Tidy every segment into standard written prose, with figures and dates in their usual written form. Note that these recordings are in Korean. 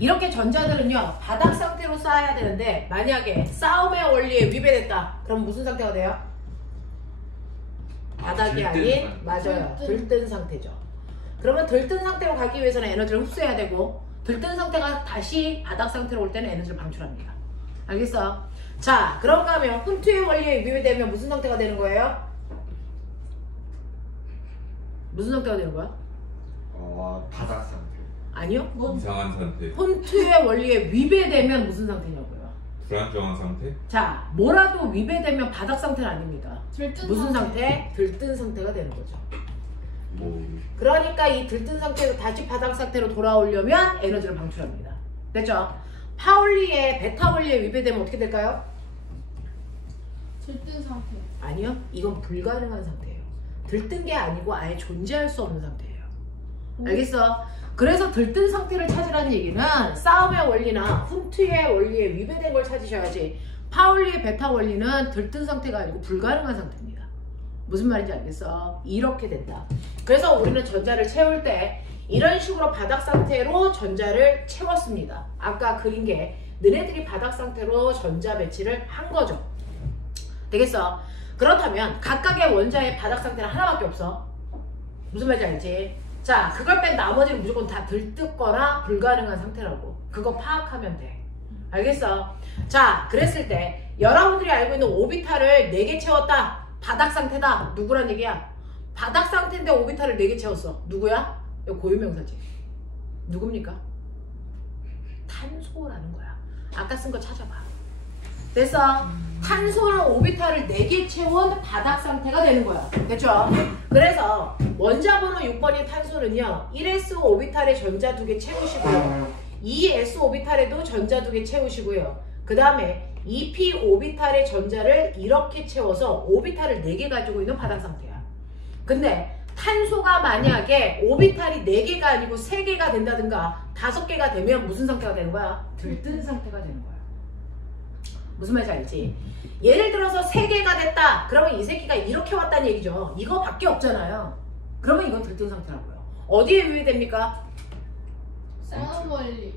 이렇게 전자들은요 바닥 상태로 쌓아야 되는데 만약에 싸움의 원리에 위배됐다 그럼 무슨 상태가 돼요? 바닥이 아닌 맞아요 들뜬 상태죠. 그러면 들뜬 상태로 가기 위해서는 에너지를 흡수해야 되고 들뜬 상태가 다시 바닥 상태로 올 때는 에너지를 방출합니다. 알겠어? 자 그런가 하면 훈투의 원리에 위배되면 무슨 상태가 되는 거예요? 무슨 상태가 되는 거야? 바닥 상태. 아니요. 이상한 상태. 훈투의 원리에 위배되면 무슨 상태냐고요? 불안정한 상태? 자, 뭐라도 위배되면 바닥 상태는 아닙니다. 들뜬 무슨 상태? 들뜬 상태가 되는 거죠. 뭐 그러니까 이 들뜬 상태에서 다시 바닥 상태로 돌아오려면 에너지를 방출합니다. 됐죠? 파울리의 베타 원리에 위배되면 어떻게 될까요? 들뜬 상태. 아니요. 이건 불가능한 상태예요. 들뜬 게 아니고 아예 존재할 수 없는 상태예요. 알겠어? 그래서 들뜬 상태를 찾으라는 얘기는 싸움의 원리나 훈트의 원리에 위배된 걸 찾으셔야지 파울리의 베타 원리는 들뜬 상태가 아니고 불가능한 상태입니다. 무슨 말인지 알겠어? 이렇게 된다. 그래서 우리는 전자를 채울 때 이런 식으로 바닥 상태로 전자를 채웠습니다. 아까 그린 게 너네들이 바닥 상태로 전자 배치를 한 거죠. 되겠어? 그렇다면 각각의 원자의 바닥 상태는 하나밖에 없어. 무슨 말인지 알지? 자, 그걸 뺀 나머지는 무조건 다 들뜨거나 불가능한 상태라고. 그거 파악하면 돼. 알겠어? 자, 그랬을 때 여러분들이 알고 있는 오비탈을 4개 채웠다. 바닥 상태다. 누구란 얘기야? 바닥 상태인데 오비탈을 4개 채웠어. 누구야? 이거 고유명사지. 누굽니까? 탄소라는 거야. 아까 쓴 거 찾아봐. 됐어? 탄소는 오비탈을 4개 채운 바닥 상태가 되는 거야. 됐죠? 그래서 원자 번호 6번인 탄소는요 1s 오비탈에 전자 2개 채우시고요 2s 오비탈에도 전자 2개 채우시고요 그 다음에 2p 오비탈의 전자를 이렇게 채워서 오비탈을 4개 가지고 있는 바닥 상태야. 근데 탄소가 만약에 오비탈이 4개가 아니고 3개가 된다든가 5개가 되면 무슨 상태가 되는 거야? 들뜬 상태가 되는 거야. 무슨 말인지 알지? 예를 들어서 3개가 됐다. 그러면 이 새끼가 이렇게 왔다는 얘기죠. 이거밖에 없잖아요. 그러면 이건 들뜬 상태라고요. 어디에 위배됩니까? 싸움 원리.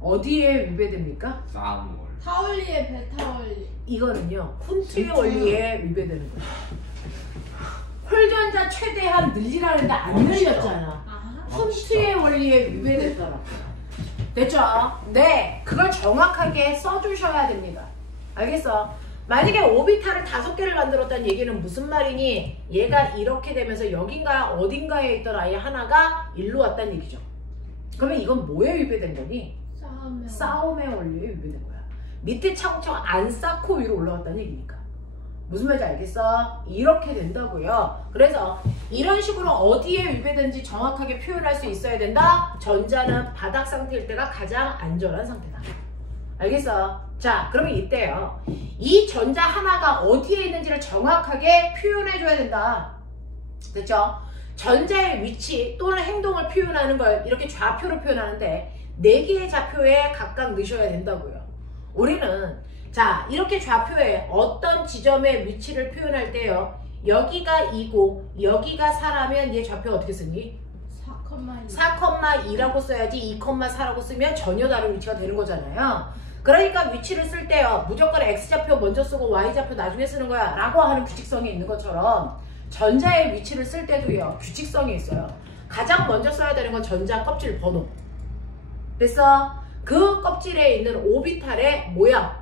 어디에 위배됩니까? 싸움 원리. 파울리의 베타 원리. 이거는요. 훈트의 원리에 위배되는 거예요. 홀전자 최대한 늘리라는데 안 늘렸잖아. 훈트의 원리에 위배됐더라고요. 됐죠? 네, 그걸 정확하게 써주셔야 됩니다. 알겠어? 만약에 오비탈을 5개를 만들었다는 얘기는 무슨 말이니? 얘가 이렇게 되면서 여긴가 어딘가에 있던 아이 하나가 일로 왔다는 얘기죠. 그러면 이건 뭐에 위배된 거니? 싸움의 원리에 위배된 거야. 밑에 차곡차곡 안 쌓고 위로 올라왔다는 얘기니까. 무슨 말인지 알겠어? 이렇게 된다고요. 그래서 이런 식으로 어디에 위배된지 정확하게 표현할 수 있어야 된다. 전자는 바닥 상태일 때가 가장 안전한 상태다. 알겠어? 자, 그러면 이때요. 이 전자 하나가 어디에 있는지를 정확하게 표현해줘야 된다. 됐죠? 전자의 위치 또는 행동을 표현하는 걸 이렇게 좌표로 표현하는데 4개의 좌표에 각각 넣으셔야 된다고요. 우리는 자, 이렇게 좌표에 어떤 지점의 위치를 표현할 때요. 여기가 2고 여기가 4라면 얘 좌표 어떻게 쓰니? 4,2라고 써야지 2,4라고 쓰면 전혀 다른 위치가 되는 거잖아요. 그러니까 위치를 쓸 때요. 무조건 X좌표 먼저 쓰고 Y좌표 나중에 쓰는 거야 라고 하는 규칙성이 있는 것처럼 전자의 위치를 쓸 때도요. 규칙성이 있어요. 가장 먼저 써야 되는 건 전자 껍질 번호. 됐어? 그 껍질에 있는 오비탈의 모양.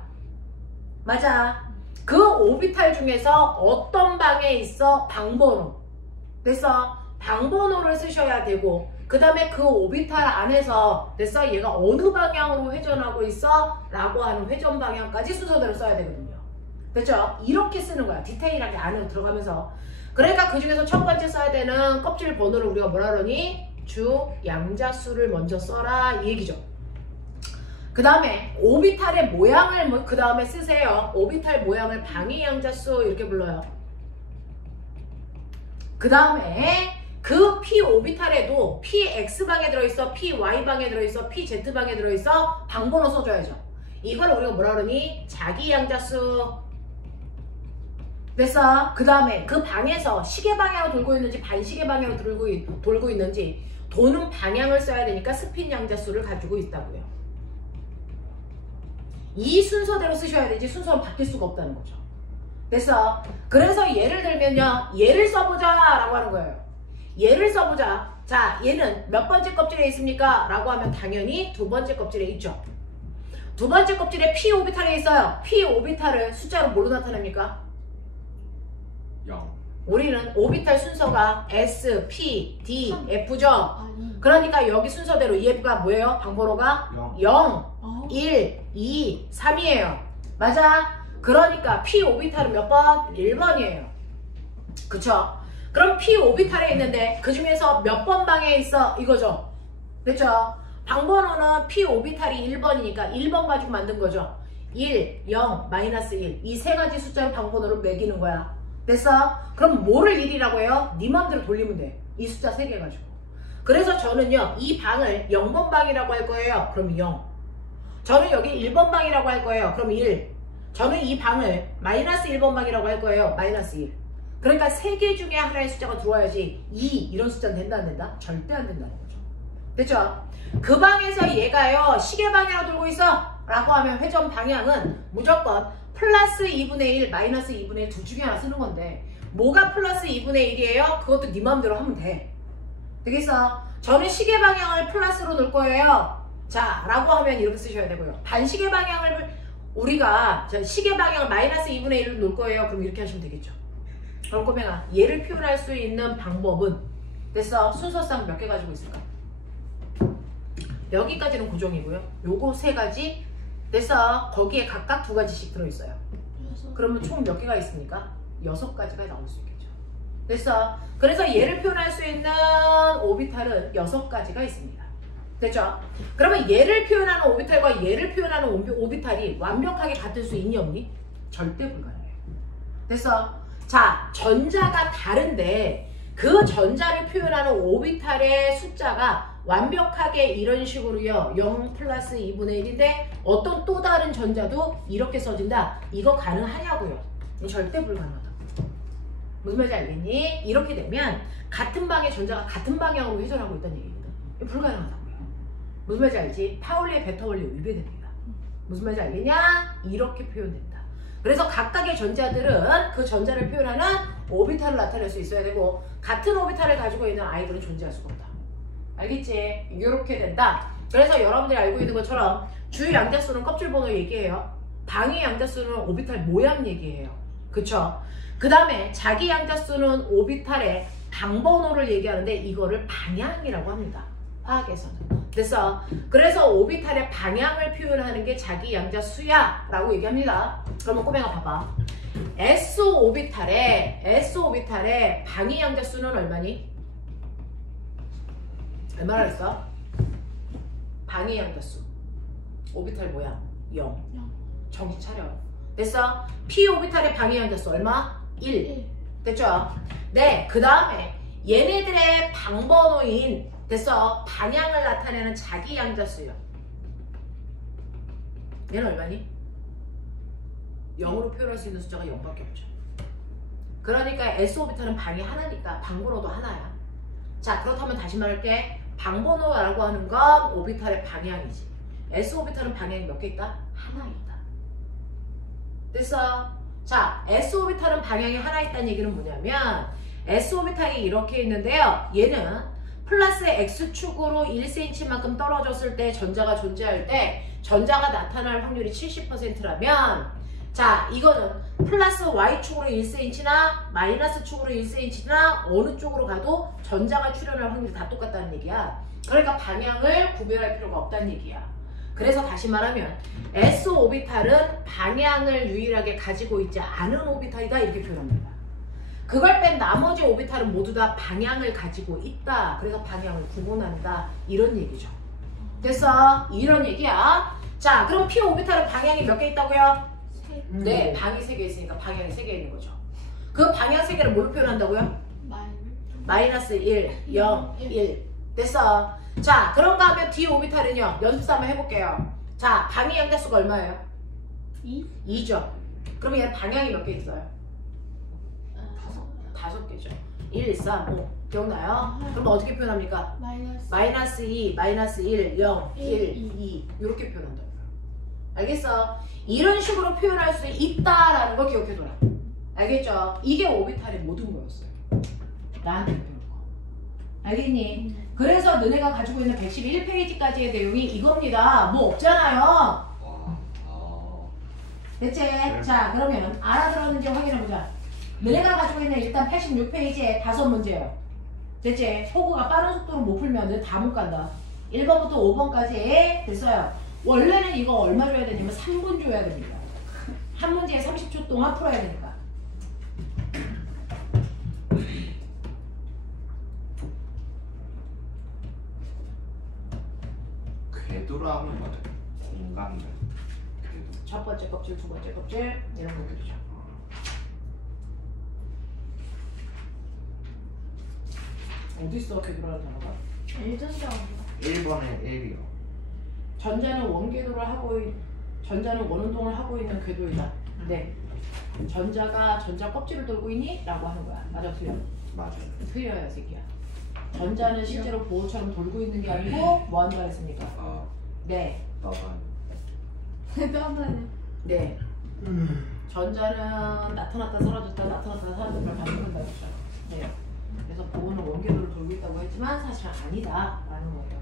맞아. 그 오비탈 중에서 어떤 방에 있어? 방번호. 됐어? 방번호를 쓰셔야 되고 그 다음에 그 오비탈 안에서 됐어? 얘가 어느 방향으로 회전하고 있어? 라고 하는 회전 방향까지 순서대로 써야 되거든요. 됐죠? 이렇게 쓰는 거야. 디테일하게 안으로 들어가면서. 그러니까 그 중에서 첫 번째 써야 되는 껍질 번호를 우리가 뭐라 그러니? 주 양자수를 먼저 써라 이 얘기죠. 그 다음에 오비탈의 모양을 그 다음에 쓰세요. 오비탈 모양을 방위양자수 이렇게 불러요. 그 다음에 그 P 오비탈에도 PX방에 들어있어, PY방에 들어있어, PZ방에 들어있어 방번호 써줘야죠. 이걸 우리가 뭐라 그러니? 자기양자수. 됐어? 그 다음에 그 방에서 시계 방향으로 돌고 있는지 반시계 방향으로 돌고 있는지 도는 방향을 써야 되니까 스핀 양자수를 가지고 있다고요. 이 순서대로 쓰셔야 되지 순서는 바뀔 수가 없다는 거죠. 됐어? 그래서 예를 들면요. 얘를 써보자 라고 하는 거예요. 얘를 써보자. 자, 얘는 몇 번째 껍질에 있습니까? 라고 하면 당연히 두 번째 껍질에 있죠. 두 번째 껍질에 p 오비탈에 있어요. p 오비탈을 숫자로 뭘로 나타냅니까? 0. 우리는 오비탈 순서가 S, P, D, F죠. 아, 이. 그러니까 여기 순서대로 EF가 뭐예요? 방번호가 0, 1, 2, 3이에요. 맞아? 그러니까 P 오비탈은 몇 번? 1번이에요. 그쵸? 그럼 P 오비탈에 있는데 그 중에서 몇 번 방에 있어? 이거죠. 됐죠? 방번호는 P 오비탈이 1번이니까 1번 가지고 만든 거죠. 1, 0, 마이너스 1. 이 세 가지 숫자로 방번호를 매기는 거야. 됐어? 그럼 뭐를 1이라고 해요? 네 맘대로 돌리면 돼. 이 숫자 3개 가지고. 그래서 저는요. 이 방을 0번 방이라고 할 거예요. 그럼 0. 저는 여기 1번 방이라고 할 거예요. 그럼 1. 저는 이 방을 마이너스 1번 방이라고 할 거예요. 마이너스 1. 그러니까 3개 중에 하나의 숫자가 들어와야지 2 이런 숫자는 된다 안 된다? 절대 안 된다는 거죠. 됐죠? 그 방에서 얘가요. 시계 방향으로 돌고 있어 라고 하면 회전 방향은 무조건 플러스 2분의 1, 마이너스 2분의 1 둘 중에 하나 쓰는 건데 뭐가 플러스 2분의 1이에요? 그것도 네 마음대로 하면 돼. 되겠어? 저는 시계 방향을 플러스로 놓을 거예요. 자, 라고 하면 이렇게 쓰셔야 되고요. 반시계 방향을 우리가 시계 방향을 마이너스 2분의 1로 놓을 거예요. 그럼 이렇게 하시면 되겠죠. 그럼 꼬맹아, 얘를 표현할 수 있는 방법은 됐어? 순서상 몇 개 가지고 있을까? 여기까지는 고정이고요. 요거 세 가지 됐어? 거기에 각각 2가지씩 들어있어요. 그러면 총 몇 개가 있습니까? 6가지가 나올 수 있겠죠. 됐어? 그래서 얘를 표현할 수 있는 오비탈은 6가지가 있습니다. 됐죠? 그러면 얘를 표현하는 오비탈과 얘를 표현하는 오비탈이 완벽하게 같을 수 있니 없니? 절대 불가능해요. 됐어? 자, 전자가 다른데 그 전자를 표현하는 오비탈의 숫자가 완벽하게 이런 식으로요. 0 플러스 2분의 1인데 어떤 또 다른 전자도 이렇게 써진다. 이거 가능하냐고요? 절대 불가능하다. 무슨 말인지 알겠니? 이렇게 되면 같은 방의 전자가 같은 방향으로 회전하고 있다는 얘기거든. 불가능하다고요. 무슨 말인지 알지? 파울리의 베타 원리 위배됩니다. 무슨 말인지 알겠냐? 이렇게 표현된다. 그래서 각각의 전자들은 그 전자를 표현하는 오비탈을 나타낼 수 있어야 되고 같은 오비탈을 가지고 있는 아이들은 존재할 수가 없다. 알겠지? 이렇게 된다. 그래서 여러분들이 알고 있는 것처럼 주요 양자수는 껍질 번호 얘기해요. 방위 양자수는 오비탈 모양 얘기해요. 그쵸? 그 다음에 자기 양자수는 오비탈의 방번호를 얘기하는데 이거를 방향이라고 합니다. 화학에서는. 됐어? 그래서 오비탈의 방향을 표현하는 게 자기 양자수야 라고 얘기합니다. 그러면 꼬맹아 봐봐. S 오비탈의 방위 양자수는 얼마니? 얼마나 했어? 방위 양자수 오비탈 모양 0. 정신 차려. 됐어? P 오비탈의 방위 양자수 얼마? 1. 됐죠? 네, 그 다음에 얘네들의 방번호인 됐어? 방향을 나타내는 자기 양자수요. 얘는 얼마니? 0으로 표현할 수 있는 숫자가 0밖에 없죠. 그러니까 S오비탈은 방이 하나니까 방번호도 하나야. 자, 그렇다면 다시 말할게. 방번호라고 하는 건 오비탈의 방향이지. S오비탈은 방향이 몇 개 있다? 하나 있다. 됐어? 자, S오비탈은 방향이 하나 있다는 얘기는 뭐냐면 S오비탈이 이렇게 있는데요. 얘는 플러스 X축으로 1cm만큼 떨어졌을 때 전자가 존재할 때 전자가 나타날 확률이 70%라면 자, 이거는 플러스 Y축으로 1cm나 마이너스 축으로 1cm나 어느 쪽으로 가도 전자가 출현할 확률이 다 똑같다는 얘기야. 그러니까 방향을 구별할 필요가 없다는 얘기야. 그래서 다시 말하면 S 오비탈은 방향을 유일하게 가지고 있지 않은 오비탈이다 이렇게 표현합니다. 그걸 뺀 나머지 오비탈은 모두 다 방향을 가지고 있다. 그래서 방향을 구분한다. 이런 얘기죠. 됐어? 이런 얘기야. 자, 그럼 P 오비탈은 방향이 몇 개 있다고요? 네, 방이 3개 있으니까 방향이 3개 있는 거죠. 그 방향 3개를 뭘로 표현한다고요? 마이너스 1, 0, 1. 됐어? 자, 그런가 하면 D 오비탈은요. 연습사 한번 해볼게요. 자, 방위 양자수가 얼마예요? 2죠. 그러면 얘는 방향이 몇 개 있어요? 5개죠. 1, 3, 5. 기억나요? 그럼 어떻게 표현합니까? 마이너스 마이너스 2, 마이너스 1, 0, 1, 1, 2 이렇게 표현한다고요. 알겠어? 이런 식으로 표현할 수 있다라는 거 기억해둬라. 알겠죠? 이게 오비탈의 모든 거였어요. 나한테 배운 거. 알겠니? 그래서 너네가 가지고 있는 111페이지까지의 내용이 이겁니다. 뭐 없잖아요. 됐지? 자, 그러면 알아들었는지 확인해보자. 너네가 가지고 있는 일단 86페이지에 5문제예요. 됐지? 호구가 빠른 속도로 못 풀면 다 못 간다. 1번부터 5번까지 됐어요. 원래는 이거 얼마 줘야 되냐면 3분 줘야 됩니다. 한 문제에 30초 동안 풀어야 되니까. 궤도라 하면 맞아요. 공간을. 궤도. 첫 번째 껍질, 두 번째 껍질 이런 것들이죠. 어딨어 궤도라는 단어가? 일전자입니다. 1번에 1이요. 전자는 원궤도를 하고 전자는 원운동을 하고 있는 궤도이다. 네. 전자가 전자 껍질을 돌고 있니? 라고 하는 거야. 맞아, 틀려? 맞아요. 틀려요, 새끼야. 전자는 실제로 보호처럼 돌고 있는 게 아니고 뭐 한다 했습니까? 아, 네. 나만. 대단하네. 네. 전자는 나타났다 사라졌다 나타났다 사라졌다 반복한다고 했죠. 네. 그래서 보호는 원궤도를 돌고 있다고 했지만 사실은 아니다라는 거예요.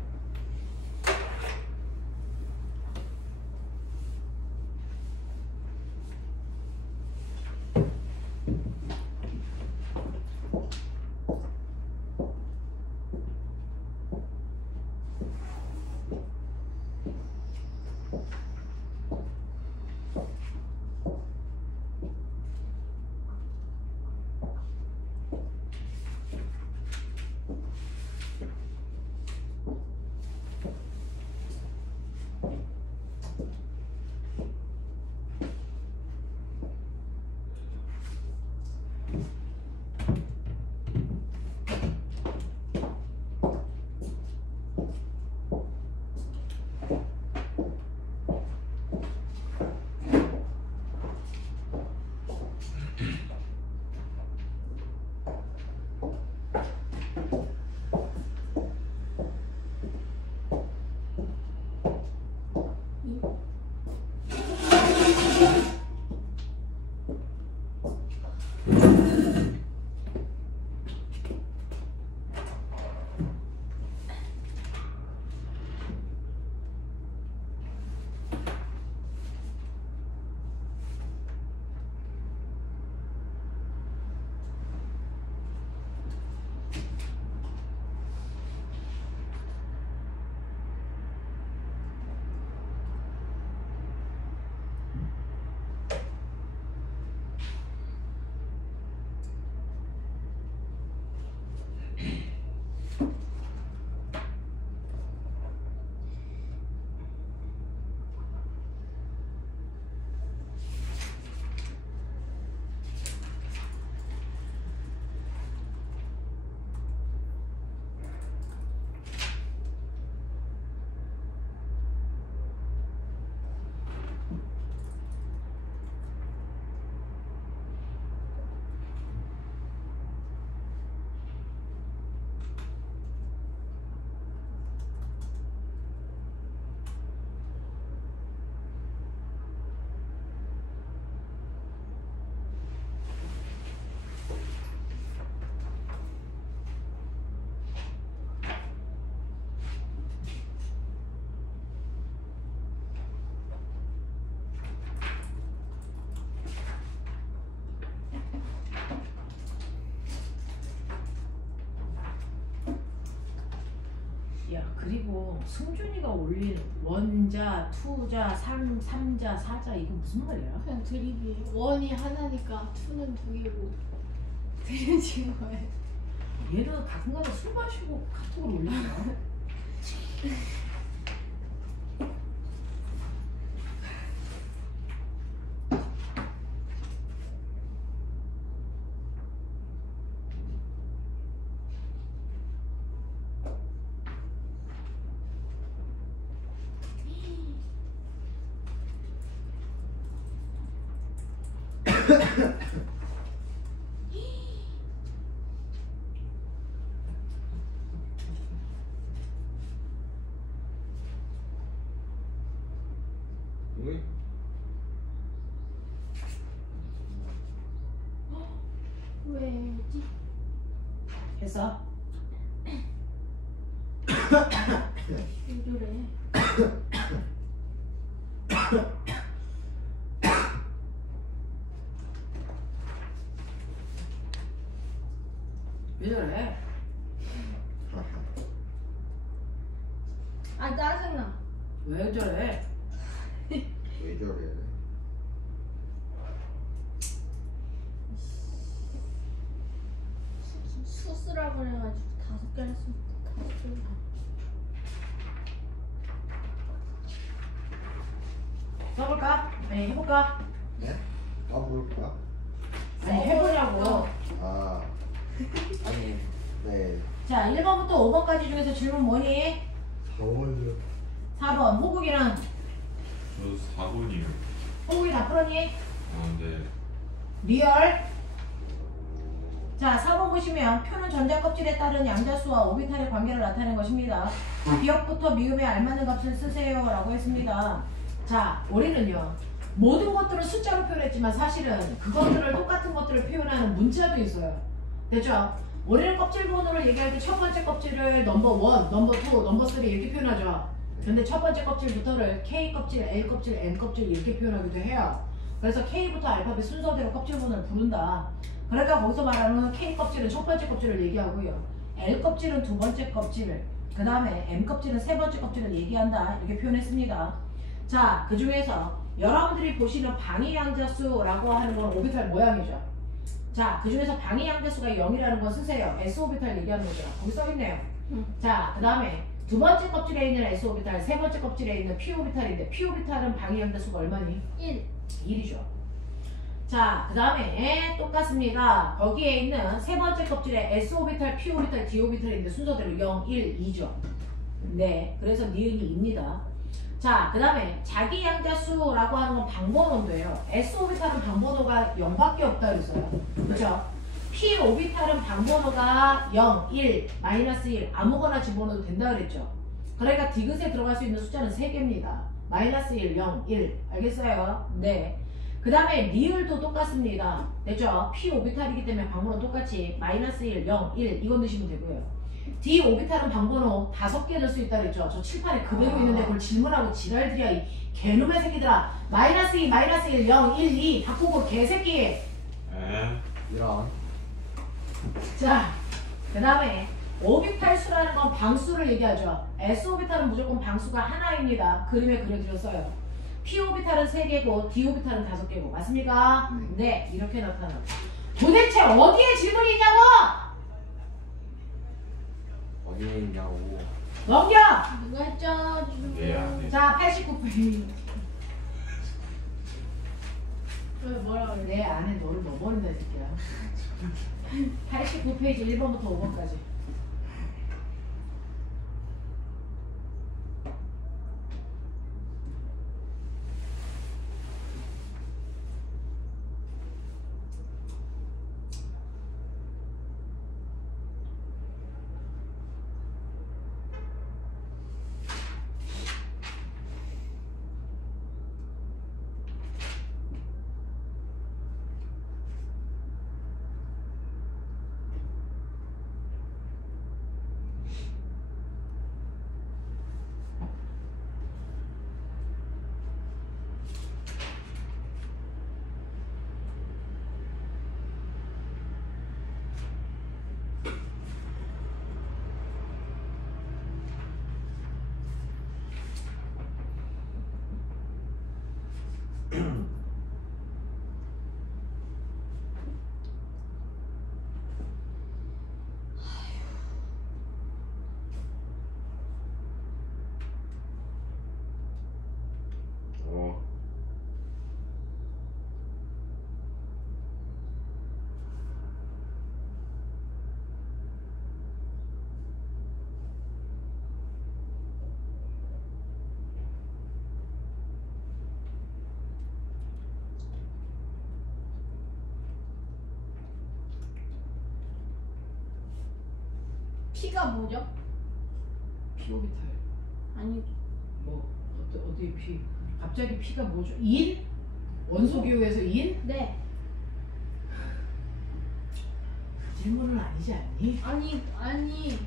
야, 그리고 승준이가 올린 원자, 투자, 삼자, 사자 이거 무슨 말이야? 그냥 드립이에요. 원이 하나니까 투는 두 개고 드려진 거예요. 얘는 가끔가다 술 마시고 카톡을 올리나? 왜? 왜지? 했어? 왜 저래? 왜 저래? 아 짜증나. 왜 저래? 왜 저래? 수쓰라 그래가지고 5개 했으면 5개. 써볼까? 아니 해볼까? 네? 까볼까? 아니 해보냐고. 아 아니 네 자 1번부터 5번까지 중에서 질문 뭐니? 4월요 4번 호국이랑 저 4번이요. 호국이 다 풀었니? 네. 리얼. 자 4번 보시면 표는 전자 껍질에 따른 양자수와 오비탈의 관계를 나타내는 것입니다. 기억부터 미음에 알맞는 값을 쓰세요 라고 했습니다. 자 우리는요 모든 것들을 숫자로 표현했지만 사실은 그것들을 똑같은 것들을 표현하는 문자도 있어요. 됐죠? 우리는 껍질 번호를 얘기할 때 첫 번째 껍질을 넘버 1, 넘버 2, 넘버 3 이렇게 표현하죠. 근데 첫 번째 껍질부터를 K 껍질, L 껍질, M 껍질 이렇게 표현하기도 해요. 그래서 K부터 알파벳 순서대로 껍질 번호를 부른다. 그러니까 거기서 말하는 K 껍질은 첫 번째 껍질을 얘기하고요. L 껍질은 두 번째 껍질, 그 다음에 M 껍질은 세 번째 껍질을 얘기한다. 이렇게 표현했습니다. 자, 그 중에서 여러분들이 보시는 방위양자수라고 하는 건 오비탈 모양이죠. 자, 그 중에서 방위양자수가 0이라는 건 쓰세요. S오비탈 얘기하는 거죠. 거기 써있네요. 자, 그 다음에 두 번째 껍질에 있는 S오비탈, 세 번째 껍질에 있는 P오비탈인데 P오비탈은 방위양자수가 얼마니? 1이죠. 자, 그 다음에 똑같습니다. 거기에 있는 세 번째 껍질에 S오비탈, P오비탈, D오비탈인데 순서대로 0, 1, 2죠. 네, 그래서 니은이 2입니다. 자, 그 다음에 자기 양자수라고 하는 건 방번호인데요. S오비탈은 방번호가 0밖에 없다 그랬어요. 그렇죠? P오비탈은 방번호가 0, 1, 마이너스 1 아무거나 집어넣어도 된다 그랬죠. 그러니까 디귿에 들어갈 수 있는 숫자는 3개입니다. 마이너스 1, 0, 1 알겠어요? 네. 그 다음에 리을도 똑같습니다. 됐죠? P오비탈이기 때문에 방번호 똑같이 마이너스 1, 0, 1 이건 넣으시면 되고요. D오비탈은 방번호 5개 넣을 수 있다 그랬죠? 저 칠판에 그대로 있는데 그걸 질문하고 지랄들이야 이 개놈의 새끼들아. 마이너스 2, 마이너스 1, 0, 1, 2 바꾸고 개새끼. 에? 이런 자, 그 다음에 오비탈수라는 건 방수를 얘기하죠. S오비탈은 무조건 방수가 하나입니다. 그림에 그려드렸어요. P오비탈은 3개고 D오비탈은 5개고 맞습니까? 네, 이렇게 나타납니다. 도대체 어디에 질문이 있냐고! 어디에 있냐고 넘겨! 누가 했죠? 네, 안 돼. 자, 89페이지. 왜 뭐라 그래? 내 안에 너를 넣어버린다, 이 새끼야. 89페이지 1번부터 5번까지. P가 뭐죠? P오비탈. 아니 뭐, 어디 P? 갑자기 P가 뭐죠? 인? 원소기호에서 인? 네. 그 질문은 아니지 않니? 아니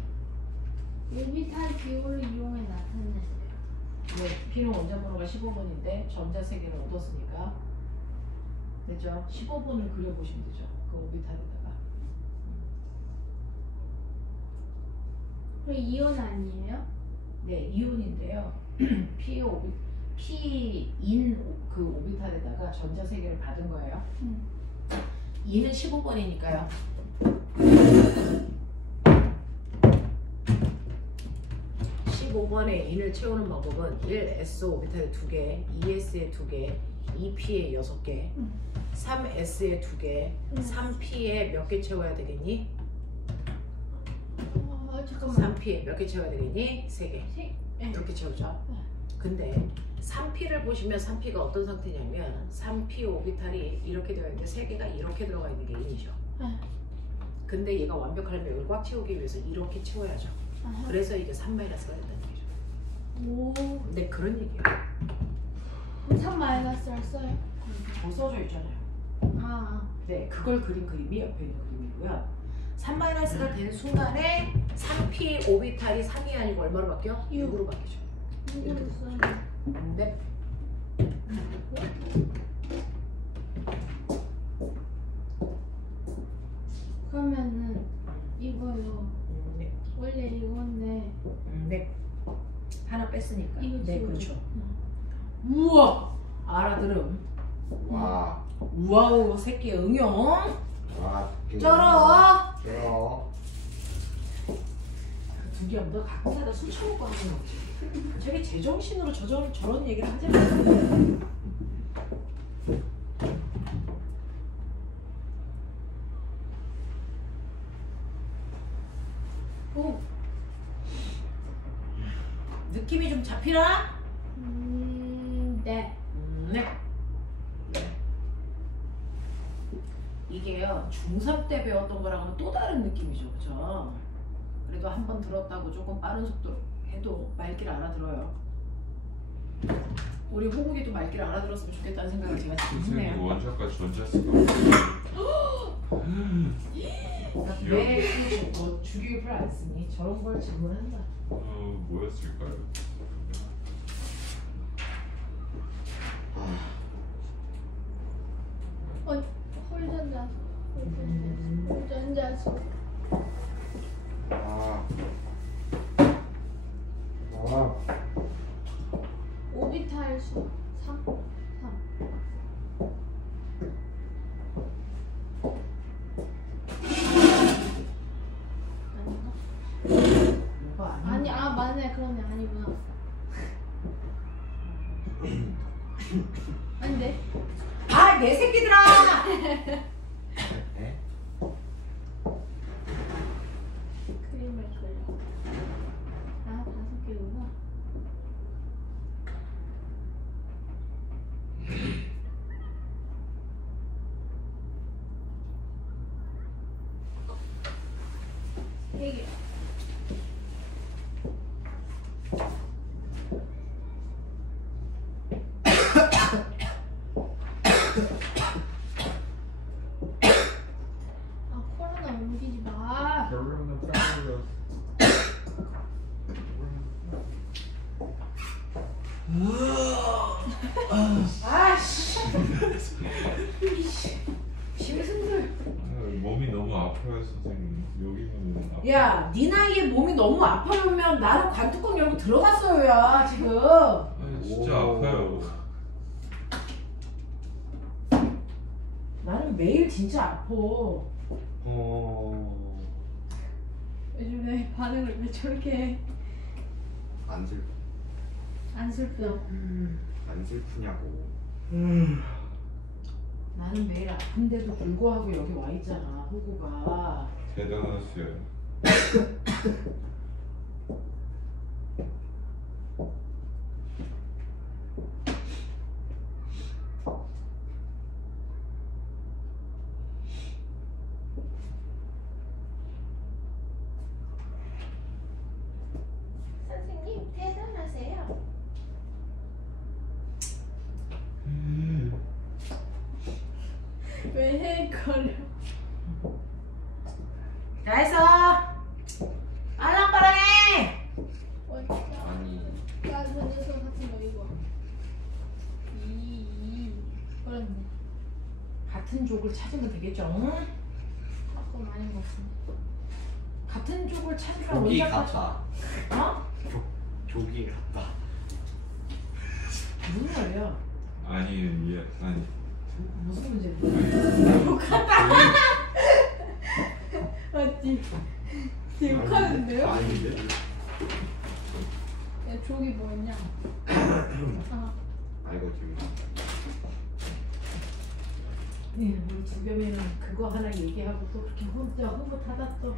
오비탈 기호를 이용해 나타냈어요. 네, P는 원자번호가 15번인데 전자 3개를 얻었으니까 됐죠? 15번을 그려보시면 되죠. 그 오비탈에다가. 그럼 이온 아니에요? 네, 이온인데요. P인 그 오비탈에다가 전자 3개를 받은 거예요. 2는 15번이니까요. 15번에 인을 채우는 방법은 1s 오비탈에 2개, 2s에 2개, 2p에 6개, 3s에 2개, 3p에 몇 개 채워야 되겠니? 잠깐만. 3p에 몇 개 채워야 되겠니? 3개. 이렇게 채우죠. 근데 3p를 보시면 3p가 어떤 상태냐면 3p 오비탈이 이렇게 되어 있는데 3개가 이렇게 들어가 있는 게 인이죠. 근데 얘가 완벽하려면 이걸 꽉 채우기 위해서 이렇게 채워야죠. 그래서 이게 3-가 된다는 얘기죠. 오. 근데 그런 얘기예요. 그럼 3-를 써요? 더 써져 있잖아요. 네, 그걸 그린 그림이 옆에 있는 그림이고요. 3-가 되는 순간에 3p 오비탈이 3이 아니고 얼마로 바뀌어? 6으로 바뀌죠. 이걸로 써요. 네. 그러면은 이거요. 네. 원래 이건데 네. 하나 뺐으니까. 이거 네, 지워줘. 그렇죠. 우와! 알아들음. 와. 우와우 새끼 응용. 와. 쩔어. 쩔어. 두개 너 가끔 살다 술 처먹고 하는 거지. 저게 제정신으로 저런 얘기를 하지 말고. 오. 느낌이 좀 잡히나? 네. 네. 이게요 중3 때 배웠던 거랑은 또 다른 느낌이죠, 그죠? 그래도 한 번 들었다고 조금 빠른 속도로 해도 말귀를 알아들어요. 우리 호국이도 말귀를 알아들었으면 좋겠다는 생각을 제가 지금 선생님 했네요. 원샷과 전자스가 왜 주기율을 안 쓰니? 저런 걸 질문한다. 뭐였을까요? 홀전자수. 아. 아. 오비탈 수 3. 아닌가? 뭐가 아니, 맞네. 그러네. 아니구나. 아닌데? 내 새끼들아! 네? 그림을 그려. 5개구나. 이게 코로나 옮기지 마. 결론은 빠르다. 아씨. 짐승들. 몸이 너무 아파요 선생님. 여기는 아파. 야, 네 나이에 몸이 너무 아파오면 나는 관뚜껑 열고 들어갔어요야 지금. 아니, 진짜 아파요. 나는 매일 진짜 아파. 요즘에 반응을 왜 저렇게 해? 안 슬. 안 슬퍼. 안 슬프냐고. 나는 매일 아픈데도 불구하고 여기 와 있잖아, 호구가. 대단하세요. 선생님 대단하세요. 거려. 다 했어. 알랑빠랑해. 원자. 아니 나 먼저 서 같은 거 이거. 그렇네. 같은 족을 찾으면 되겠죠. 응? 아까 많이 먹었네. 같은 족을 찾으라고 조기 원자가- 같다. 어? 조기 같다. 무슨 말이야? 아니 아니 무슨 문제야? 맞지? 되게 욕하는데요? 아닌데? 야, 족이 뭐였냐? 아, 알고 지금. 네, 우리 주겸이는 그거 하나 얘기하고 또 그렇게 혼자 흐뭇하다 또.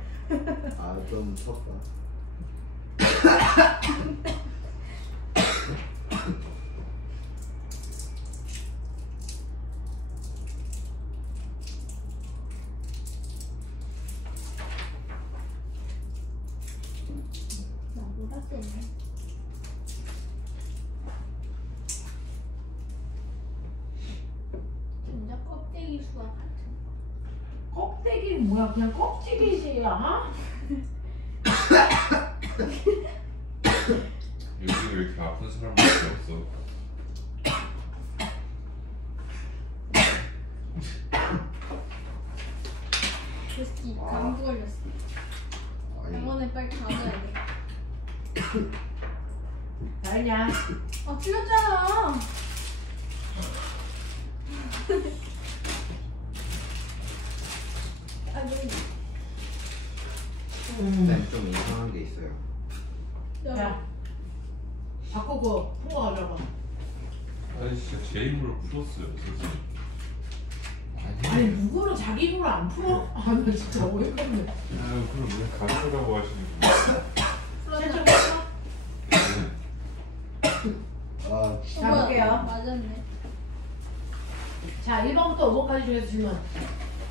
아좀 섰다. 나보다 세네. 진짜 껍데기 수학 같은 껍데기 뭐야? 그냥 껍질이지. 아? 요즘 왜 이렇게 아픈 사람밖에 없어? 그 새끼 감기 걸렸어. 아니 병원에 빨리 가봐야 돼. 잘했냐? 아, 틀렸잖아. 아니, 쌤 좀 이상한 게 있어요. 야, 바꾸고 풍거 가져봐. 아니 진짜 제 힘으로 풀었어요 선생님. 아니 누구는 자기 힘으로 안 풀어? 아, 나 진짜 어이가 없네. 아유 그럼 왜 가져오라고 하시는 거예요? 실전 풀었다. 했어? 아 자, 볼게요. 맞았네. 자, 1번부터 5번까지 중에서 질문.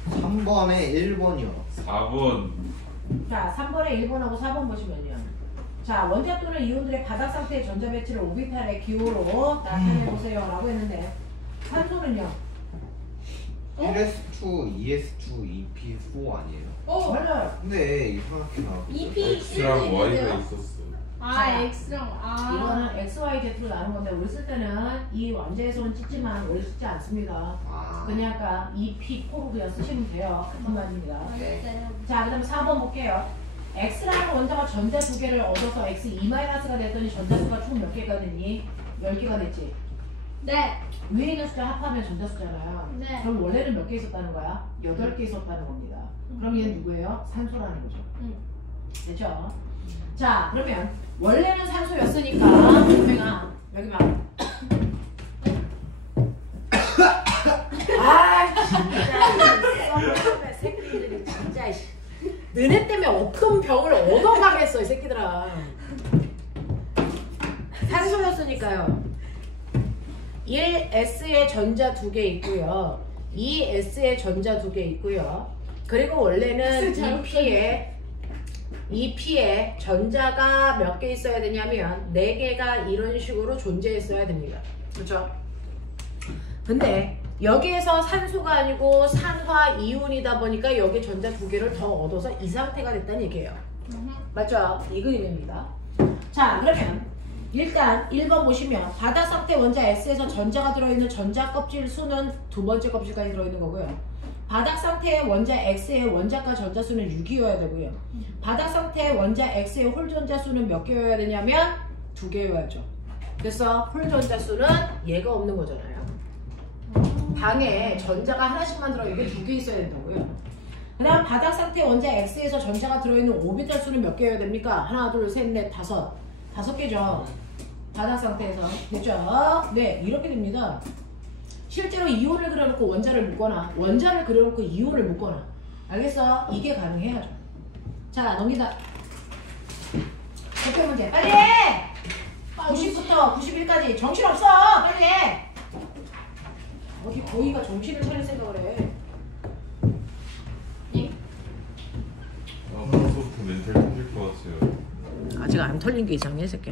3번에 1번이요. 4번 자, 3번에 1번하고 4번 보시면요. 자, 원자 또는 이온들의 바닥 상태의 전자 배치를 오비탈의 기호로 나타내 보세요. 라고 했는데, 산소는요? 1s2, 2s2, 2p4 아니에요? 오! 맞아요. 근데 이상하게 나왔어요. 2p X랑 Y가 있었어. 아, X랑 아. 이거는 X, Y, Z로 나눈 건데, 우리 쓸 때는 이 원자에서는 찍지만 원래 쓰지 않습니다. 아 그냥 아까 2P4로 그냥 쓰시면 돼요. 같은 말입니다. 맞았어요. 자, 그 다음에 4번 볼게요. X라는 원자가 전자 두 개를 얻어서 X2-가 됐더니 전자수가 총 몇 개가 됐니? 10개가 됐지. 네. 위에 있는 숫자 합하면 전자수잖아요. 네. 그럼 원래는 몇 개 있었다는 거야? 8개 있었다는 겁니다. 그럼 얘는 누구예요? 산소라는 거죠. 응. 됐죠? 자, 그러면 원래는 산소였으니까 선생아 여기 봐. 아 진짜 이 새끼들이 진짜 이씨. 너네 때문에 어떤 병을 얻어가겠어 이 새끼들아. 산소였으니까요. 1s의 전자 2개 있고요. 2s의 전자 2개 있고요. 그리고 원래는 EP에 전자가 몇 개 있어야 되냐면 4개가 이런 식으로 존재했어야 됩니다. 그렇죠? 근데 여기에서 산소가 아니고 산화 이온이다 보니까 여기 전자 2개를 더 얻어서 이 상태가 됐다는 얘기예요. 맞죠? 이 그림입니다. 자, 그러면 일단 1번 보시면 바닥 상태 원자 S에서 전자가 들어있는 전자 껍질 수는 두 번째 껍질까지 들어있는 거고요. 바닥 상태의 원자 X의 원자과 전자 수는 6이어야 되고요. 바닥 상태의 원자 X의 홀 전자 수는 몇 개여야 되냐면 2개여야죠. 그래서 홀 전자 수는 얘가 없는 거잖아요. 방에 전자가 하나씩만 들어있는 게 2개 있어야 된다고요. 그 다음 바닥 상태 원자 X에서 전자가 들어있는 오비탈 수는 몇 개여야 됩니까? 하나, 둘, 셋, 넷, 다섯. 5개죠. 바닥 상태에서. 됐죠? 네, 이렇게 됩니다. 실제로 이온을 그려놓고 원자를 묶거나 원자를 그려놓고 이온을 묶거나 알겠어? 이게 가능해야죠. 자, 넘긴다. 대표 문제 빨리 해! 90부터 91까지 정신없어! 빨리 해! 어디 거기가 정신을 차릴 생각을 해. 아, 벌써부터 멘탈 터질 것 같아요. 아직 안 털린 게 이상해, 새끼야.